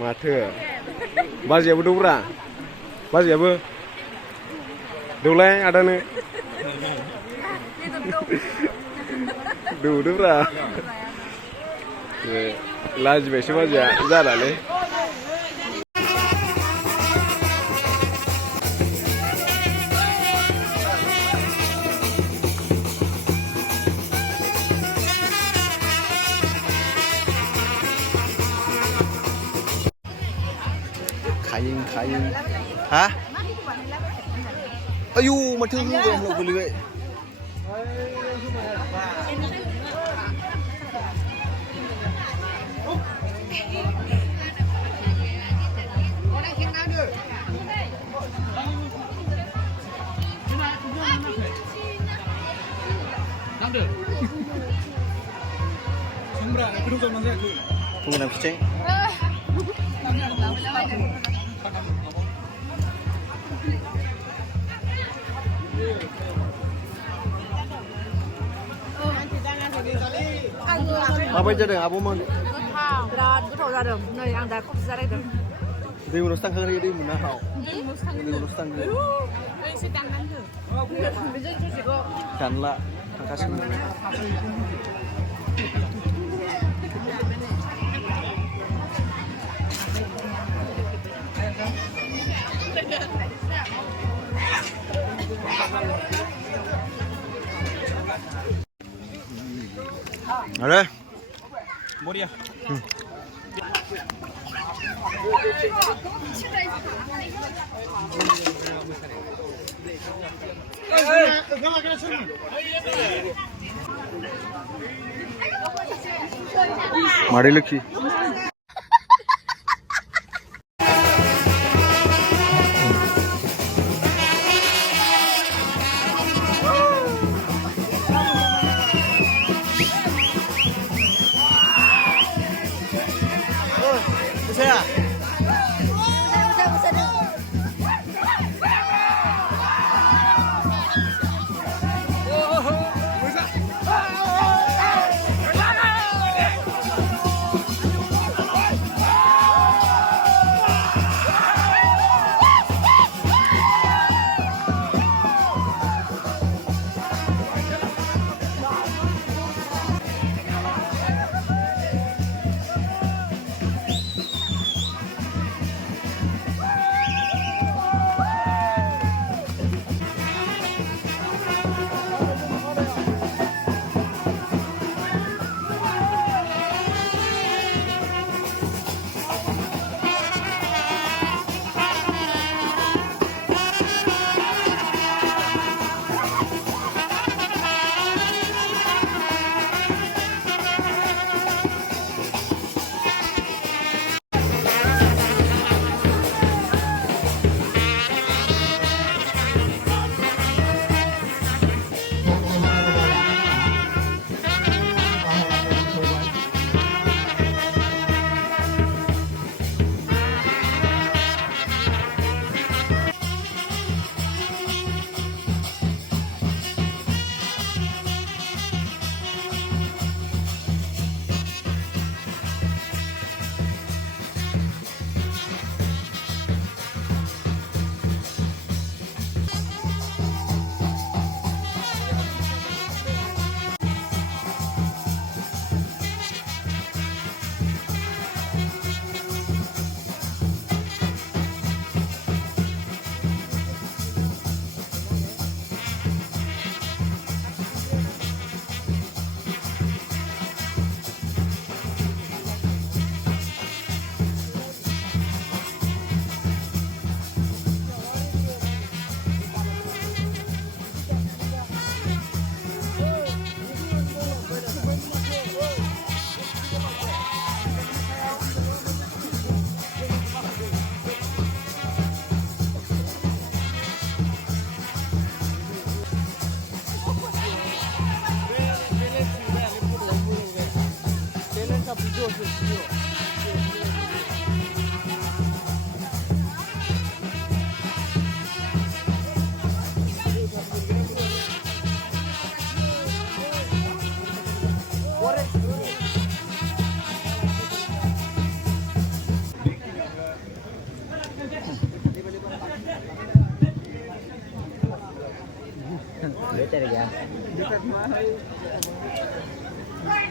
Mathơ. Bajiaबो दौरा. Bajiaबो. Dौलाय आदानो. Dौदोब्रा. लाजिबायसो बाजिया जालालै. Kain. Hah? Ayu, mathơ hư về lộc vừa lưỡi. Tunggu nak kucing. Apa jadi apa mau? Berat, betul ada. Nih yang dah kok bisa ada. Di mana stang hari di mana kau? Di mana stang? Ini sedang nanti. Bisa cuci kok. Kan lah, kasih mana? Ada? Moria. Mari lagi. Saya.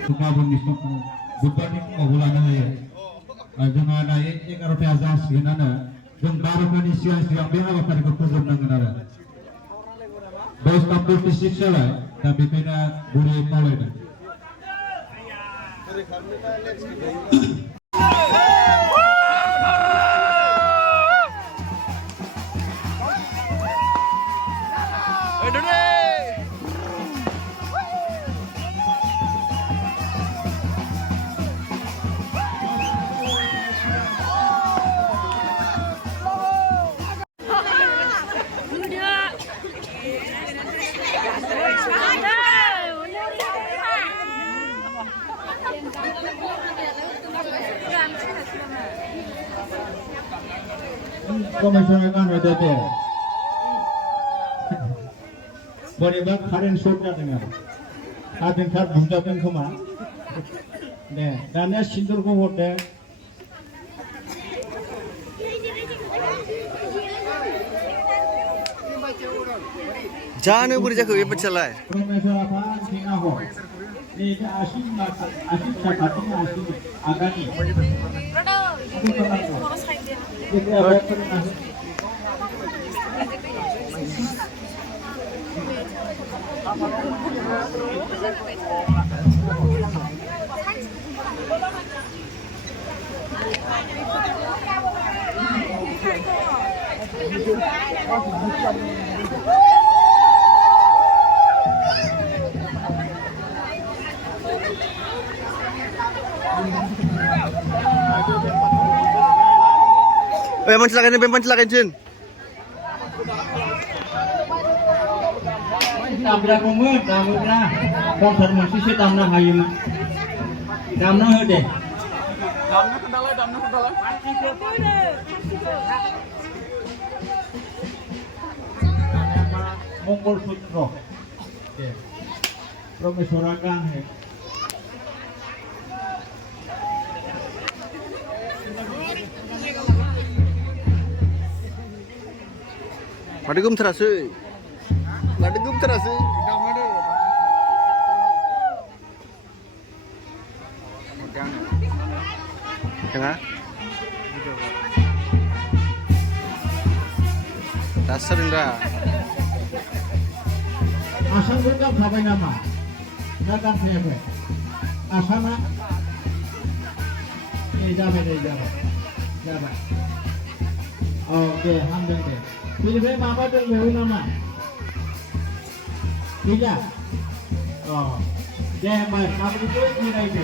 Suka bonus bukan ini ngulangnya ya. Jangan ada 11 ajas gimana? Jeng baru kan siang-siang biar apa tadi kekubur dengan ada. Bos tampil fisik salah, tapi kena buri kolej. Komisioner WDP बोरैबा current short जादों आरो current Thar बुंजादों खोमा दे दानिया सिन्दुरखौ हरदो जानो बोरै जाखो बे बाथ्रायालाय प्रमेश्वर आफा थिङा हर नै आसि साखाथिनि आसि आगानि Mencelakai Jin. Tabrak umur, tabrak. Konser musisi tamna hayim. Tamna hode. Damna kendala. Mongol Sutro. Profesor Agang है. Madegum terasa. Tengah. Dasar enggak. Asal mereka berapa nama? Datang saya gue. Asana. Jabat. Oke, hamdan deh. Pilih apa tuh baru nama? Tiga. Oh, deh baik. Apa itu nilai itu?